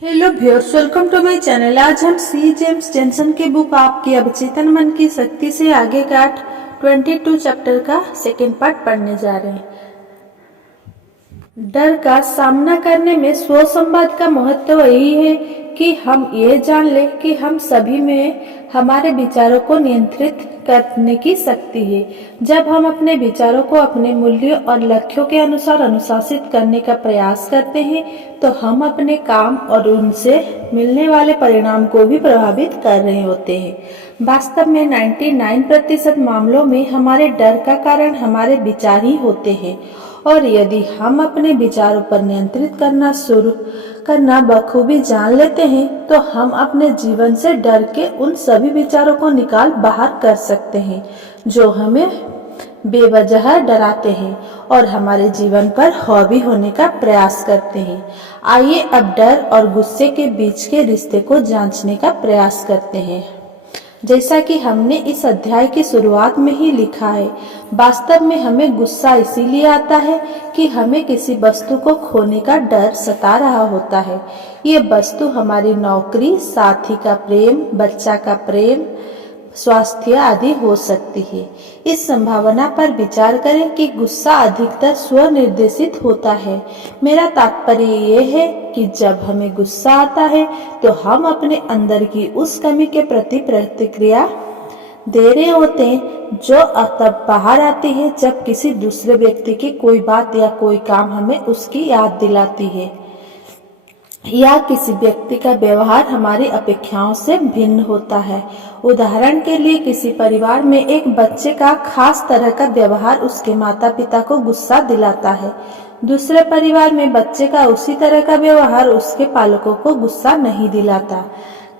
Hello viewers, welcome to my channel. आज हम C James Jensen की बुक आपकी अवचेतन मन की शक्ति से आगे का 22 चैप्टर का सेकेंड पार्ट पढ़ने जा रहे हैं। डर का सामना करने में स्व संवाद का महत्व यही है कि हम ये जान लें कि हम सभी में हमारे विचारों को नियंत्रित करने की शक्ति है। जब हम अपने विचारों को अपने मूल्यों और लक्ष्यों के अनुसार अनुशासित करने का प्रयास करते हैं तो हम अपने काम और उनसे मिलने वाले परिणाम को भी प्रभावित कर रहे होते हैं। वास्तव में 99% मामलों में हमारे डर का कारण हमारे विचार ही होते हैं, और यदि हम अपने विचारों पर नियंत्रित करना बखूबी जान लेते हैं तो हम अपने जीवन से डर के उन सभी विचारों को निकाल बाहर कर सकते हैं जो हमें बेवजह डराते हैं और हमारे जीवन पर हावी होने का प्रयास करते हैं। आइए अब डर और गुस्से के बीच के रिश्ते को जांचने का प्रयास करते हैं। जैसा कि हमने इस अध्याय की शुरुआत में ही लिखा है, वास्तव में हमें गुस्सा इसीलिए आता है कि हमें किसी वस्तु को खोने का डर सता रहा होता है। ये वस्तु हमारी नौकरी, साथी का प्रेम, बच्चा का प्रेम, स्वास्थ्य आदि हो सकती है। इस संभावना पर विचार करें कि गुस्सा अधिकतर स्वनिर्देशित होता है। मेरा तात्पर्य ये है कि जब हमें गुस्सा आता है तो हम अपने अंदर की उस कमी के प्रति प्रतिक्रिया दे रहे होते हैं जो तब बाहर आती है जब किसी दूसरे व्यक्ति की कोई बात या कोई काम हमें उसकी याद दिलाती है, या किसी व्यक्ति का व्यवहार हमारी अपेक्षाओं से भिन्न होता है। उदाहरण के लिए, किसी परिवार में एक बच्चे का खास तरह का व्यवहार उसके माता पिता को गुस्सा दिलाता है। दूसरे परिवार में बच्चे का उसी तरह का व्यवहार उसके पालकों को गुस्सा नहीं दिलाता।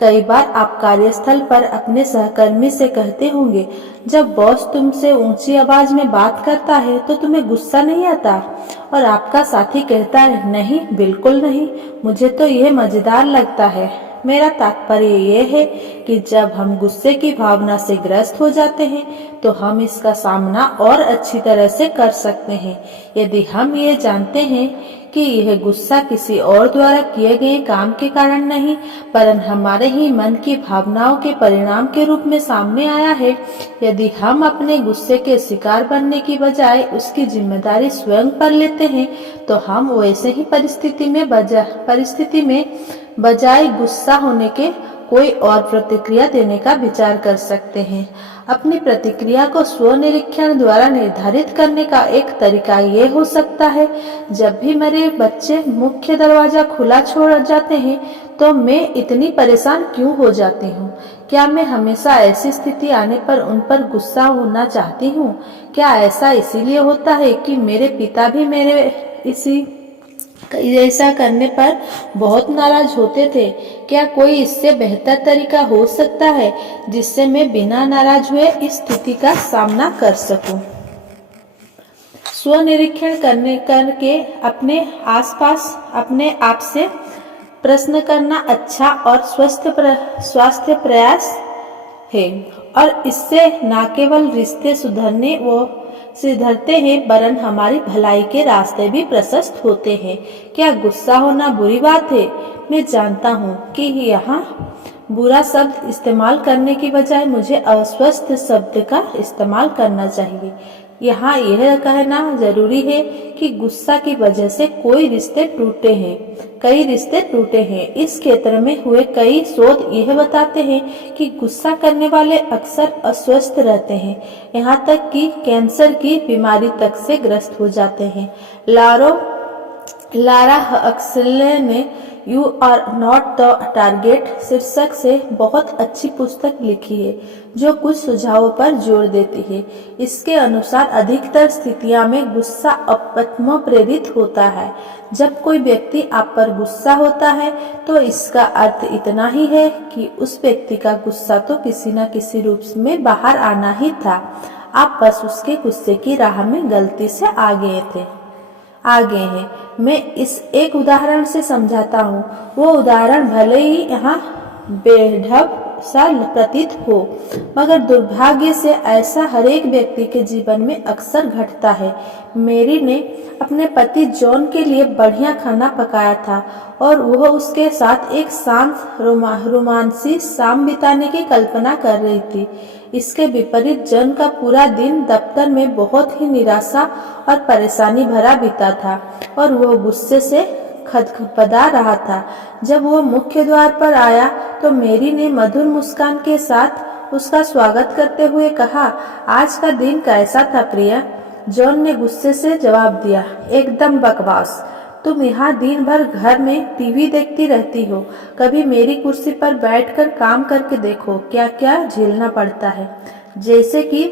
कई बार आप कार्यस्थल पर अपने सहकर्मी से कहते होंगे, जब बॉस तुमसे ऊंची आवाज में बात करता है तो तुम्हें गुस्सा नहीं आता? और आपका साथी कहता है, नहीं, बिल्कुल नहीं, मुझे तो यह मजेदार लगता है। मेरा तात्पर्य ये है कि जब हम गुस्से की भावना से ग्रस्त हो जाते हैं तो हम इसका सामना और अच्छी तरह से कर सकते हैं यदि हम ये जानते हैं कि यह गुस्सा किसी और द्वारा किए गए काम के कारण नहीं, वरन हमारे ही मन की भावनाओं के परिणाम के रूप में सामने आया है। यदि हम अपने गुस्से के शिकार बनने की बजाय उसकी जिम्मेदारी स्वयं पर लेते हैं तो हम वैसे ही परिस्थिति में बजाय गुस्सा होने के कोई और प्रतिक्रिया देने का विचार कर सकते हैं। अपनी प्रतिक्रिया को स्व निरीक्षण द्वारा निर्धारित करने का एक तरीका ये हो सकता है, जब भी मेरे बच्चे मुख्य दरवाजा खुला छोड़ जाते हैं तो मैं इतनी परेशान क्यों हो जाती हूँ? क्या मैं हमेशा ऐसी स्थिति आने पर उन पर गुस्सा होना चाहती हूँ? क्या ऐसा इसीलिए होता है कि मेरे पिता भी मेरे ऐसा करने पर बहुत नाराज होते थे? क्या कोई इससे बेहतर तरीका हो सकता है जिससे मैं बिना नाराज हुए इस स्थिति का सामना कर सकूं? स्वनिरीक्षण करके अपने आसपास अपने आप से प्रश्न करना अच्छा और स्वास्थ्य प्रयास है, और इससे न केवल रिश्ते सुधरते हैं वरन हमारी भलाई के रास्ते भी प्रशस्त होते हैं। क्या गुस्सा होना बुरी बात है? मैं जानता हूँ कि यहाँ बुरा शब्द इस्तेमाल करने की बजाय मुझे अस्वस्थ शब्द का इस्तेमाल करना चाहिए। यहाँ यह कहना जरूरी है कि गुस्सा की वजह से कई रिश्ते टूटे हैं। इस क्षेत्र में हुए कई शोध यह बताते हैं कि गुस्सा करने वाले अक्सर अस्वस्थ रहते हैं, यहाँ तक कि कैंसर की बीमारी तक से ग्रस्त हो जाते हैं। लारा हक्सले ने you are not the target शीर्षक से बहुत अच्छी पुस्तक लिखी है जो कुछ सुझावों पर जोर देती है। इसके अनुसार अधिकतर स्थितियों में गुस्सा अपत्म प्रेरित होता है। जब कोई व्यक्ति आप पर गुस्सा होता है तो इसका अर्थ इतना ही है कि उस व्यक्ति का गुस्सा तो किसी न किसी रूप में बाहर आना ही था। आप बस उसके गुस्से की राह में गलती से आ गए हैं। मैं इस एक उदाहरण से समझाता हूँ। वो उदाहरण भले ही यहाँ बेढब सा प्रतीत हो, मगर दुर्भाग्य से ऐसा हर एक व्यक्ति के जीवन में अक्सर घटता है। मेरी ने अपने पति जॉन के लिए बढ़िया खाना पकाया था और वह उसके साथ एक शांत रोमांसी शाम बिताने की कल्पना कर रही थी। इसके विपरीत जॉन का पूरा दिन दफ्तर में बहुत ही निराशा और परेशानी भरा बीता था और वह गुस्से से खदखदा रहा था। जब वो मुख्य द्वार पर आया तो मेरी ने मधुर मुस्कान के साथ उसका स्वागत करते हुए कहा, आज का दिन कैसा था प्रिया? जॉन ने गुस्से से जवाब दिया, एकदम बकवास। तुम यहाँ दिन भर घर में टीवी देखती रहती हो, कभी मेरी कुर्सी पर बैठकर काम करके देखो, क्या क्या झेलना पड़ता है। जैसे कि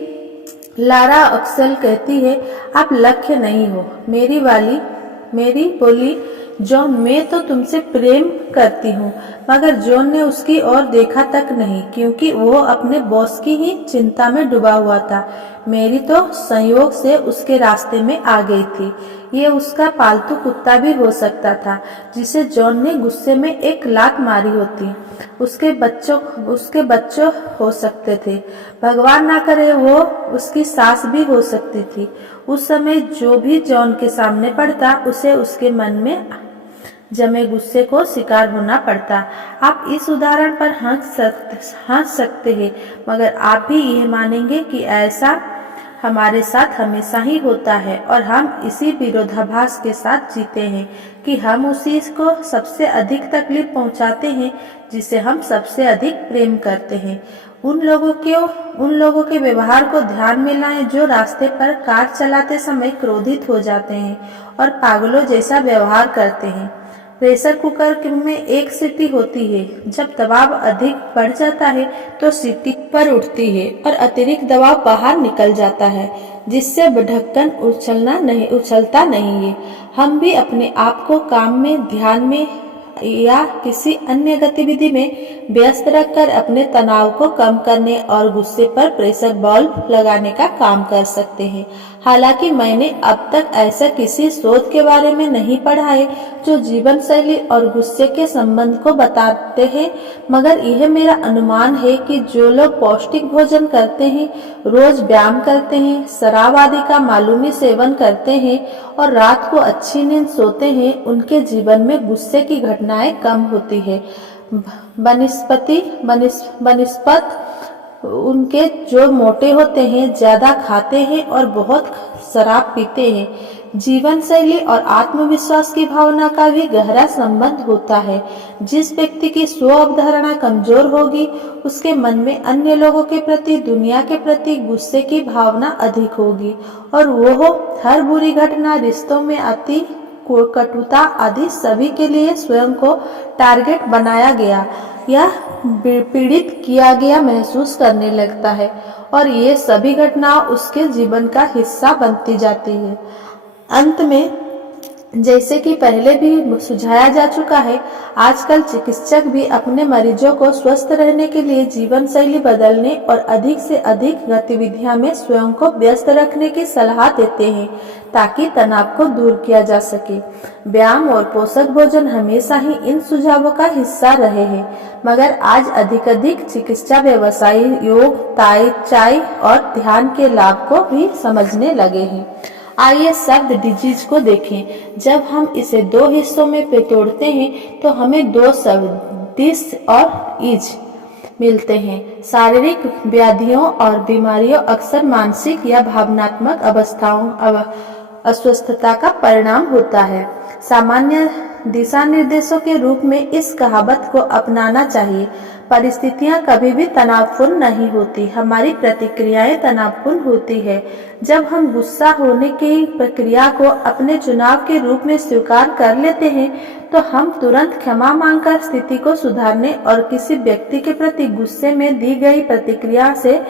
लारा अक्सर कहती है, आप लक्ष्य नहीं हो। मेरी बोली, जॉन मैं तो तुमसे प्रेम करती हूँ। मगर जॉन ने उसकी ओर देखा तक नहीं, क्योंकि वो अपने बॉस की ही चिंता में डूबा हुआ था। मेरी तो संयोग से उसके रास्ते में आ गई थी। ये उसका पालतू कुत्ता भी हो सकता था जिसे जॉन ने गुस्से में एक लात मारी होती। उसके बच्चों हो सकते थे। भगवान ना करे वो उसकी सास भी हो सकती थी। उस समय जो भी जॉन के सामने पड़ता उसे उसके मन में जमे गुस्से को शिकार होना पड़ता। आप इस उदाहरण पर हंस सकते हैं, मगर आप भी यह मानेंगे कि ऐसा हमारे साथ हमेशा ही होता है और हम इसी विरोधाभास के साथ जीते हैं कि हम उसी को सबसे अधिक तकलीफ पहुंचाते हैं जिसे हम सबसे अधिक प्रेम करते हैं। उन लोगों के व्यवहार को ध्यान में लाएं जो रास्ते पर कार चलाते समय क्रोधित हो जाते हैं और पागलों जैसा व्यवहार करते हैं। प्रेशर कुकर में एक सीटी होती है, जब दबाव अधिक बढ़ जाता है तो सीटी पर उठती है और अतिरिक्त दबाव बाहर निकल जाता है, जिससे ढक्कन उछलता नहीं है। हम भी अपने आप को काम में, ध्यान में या किसी अन्य गतिविधि में व्यस्त रखकर अपने तनाव को कम करने और गुस्से पर प्रेशर बल्ब लगाने का काम कर सकते हैं। हालांकि मैंने अब तक ऐसा किसी शोध के बारे में नहीं पढ़ा है जो जीवन शैली और गुस्से के संबंध को बताते हैं, मगर यह मेरा अनुमान है कि जो लोग पौष्टिक भोजन करते हैं, रोज व्यायाम करते हैं, शराब आदि का मामूली सेवन करते हैं और रात को अच्छी नींद सोते हैं, उनके जीवन में गुस्से की घटनाएं कम होती है। बनस्पत उनके जो मोटे होते हैं, ज्यादा खाते हैं और बहुत शराब पीते हैं। जीवन शैली और आत्मविश्वास की भावना का भी गहरा संबंध होता है। जिस व्यक्ति की स्व अवधारणा कमजोर होगी, उसके मन में अन्य लोगों के प्रति, दुनिया के प्रति गुस्से की भावना अधिक होगी और वह हर बुरी घटना, रिश्तों में अति कटुता आदि सभी के लिए स्वयं को टारगेट बनाया गया या पीड़ित किया गया महसूस करने लगता है और ये सभी घटनाएं उसके जीवन का हिस्सा बनती जाती है। अंत में, जैसे कि पहले भी सुझाया जा चुका है, आजकल चिकित्सक भी अपने मरीजों को स्वस्थ रहने के लिए जीवन शैली बदलने और अधिक से अधिक गतिविधियां में स्वयं को व्यस्त रखने की सलाह देते हैं ताकि तनाव को दूर किया जा सके। व्यायाम और पोषक भोजन हमेशा ही इन सुझावों का हिस्सा रहे हैं, मगर आज अधिक चिकित्सा व्यवसायी योग, चाय और ध्यान के लाभ को भी समझने लगे हैं। आइए शब्द डिजीज को देखें। जब हम इसे दो हिस्सों में तोड़ते हैं तो हमें दो शब्द डिस और इज मिलते हैं। शारीरिक व्याधियों और बीमारियों अक्सर मानसिक या भावनात्मक अवस्थाओं अस्वस्थता का परिणाम होता है। सामान्य दिशा निर्देशों के रूप में इस कहावत को अपनाना चाहिए। परिस्थितियां कभी भी तनावपूर्ण नहीं होती, हमारी प्रतिक्रियाएं तनावपूर्ण होती है। जब हम गुस्सा होने की प्रक्रिया को अपने चुनाव के रूप में स्वीकार कर लेते हैं तो हम तुरंत क्षमा मांगकर स्थिति को सुधारने और किसी व्यक्ति के प्रति गुस्से में दी गई प्रतिक्रिया से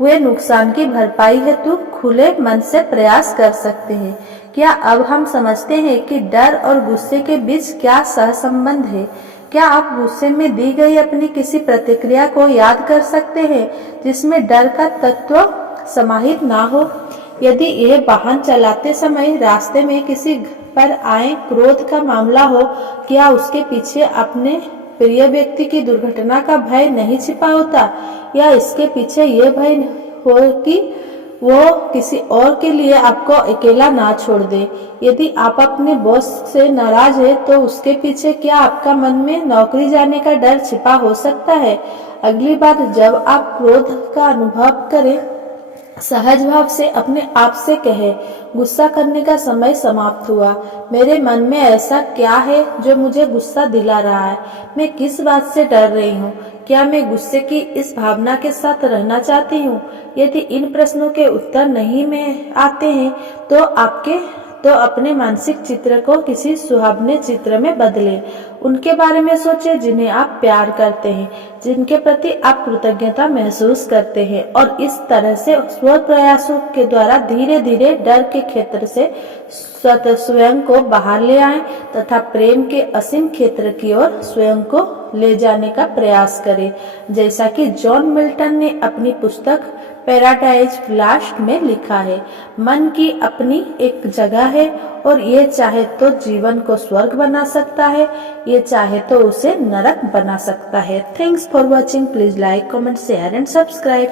हुए नुकसान की भरपाई हेतु खुले मन से प्रयास कर सकते हैं। क्या अब हम समझते हैं कि डर और गुस्से के बीच क्या सहसंबंध है? क्या आप गुस्से में दी गई अपनी किसी प्रतिक्रिया को याद कर सकते हैं जिसमें डर का तत्व समाहित ना हो? यदि यह वाहन चलाते समय रास्ते में किसी पर आए क्रोध का मामला हो, क्या उसके पीछे अपने प्रिय व्यक्ति की दुर्घटना का भय नहीं छिपा होता, या इसके पीछे ये भय हो कि वो किसी और के लिए आपको अकेला ना छोड़ दे। यदि आप अपने बॉस से नाराज है तो उसके पीछे क्या आपका मन में नौकरी जाने का डर छिपा हो सकता है? अगली बार जब आप क्रोध का अनुभव करें, सहज भाव से अपने आप से कहे, गुस्सा करने का समय समाप्त हुआ। मेरे मन में ऐसा क्या है जो मुझे गुस्सा दिला रहा है? मैं किस बात से डर रही हूँ? क्या मैं गुस्से की इस भावना के साथ रहना चाहती हूँ? यदि इन प्रश्नों के उत्तर नहीं में आते हैं तो अपने मानसिक चित्र को किसी सुहावने चित्र में बदलें। उनके बारे में सोचें जिन्हें आप प्यार करते हैं, जिनके प्रति आप कृतज्ञता महसूस करते हैं, और इस तरह से स्व प्रयासों के द्वारा धीरे धीरे डर के क्षेत्र से स्वयं को बाहर ले आएं तथा प्रेम के असीम क्षेत्र की ओर स्वयं को ले जाने का प्रयास करें। जैसा कि जॉन मिल्टन ने अपनी पुस्तक पैराडाइज लॉस्ट में लिखा है, मन की अपनी एक जगह है और ये चाहे तो जीवन को स्वर्ग बना सकता है, ये चाहे तो उसे नरक बना सकता है। Thanks for watching. Please like, comment, share and subscribe.